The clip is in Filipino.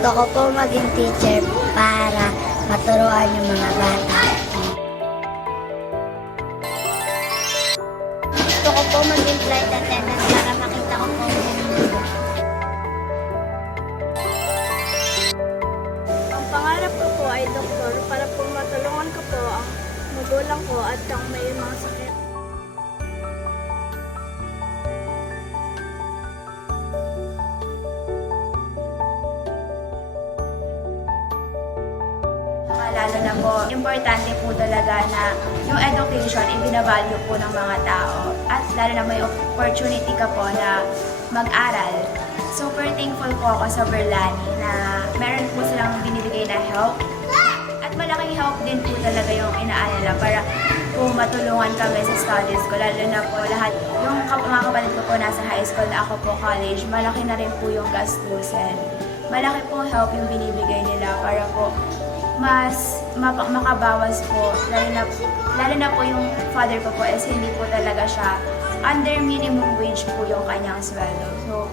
Gusto ko po maging teacher para maturuan yung mga bata. Gusto ko po maging flight attendant para makita ko po yung mundo. Ang pangarap ko po ay doktor para po matulungan ko po ang magulang ko at ang may mga sakit. Lalo na po, importante po talaga na yung education, ibinavalue po ng mga tao. At lalo na may opportunity ka po na mag-aral. Super thankful po ako sa Berlani na meron po silang binibigay na help. At malaking help din po talaga yung inaalala para po matulungan kami sa studies ko. Lalo na po lahat, yung mga kapatid ko po nasa high school, ako po college, malaki na rin po yung gastusin. Malaki po help yung binibigay nila para po mas makabawas po, lalo na po yung father ko po is hindi po talaga siya, under minimum wage po yung kanyang sweldo. So,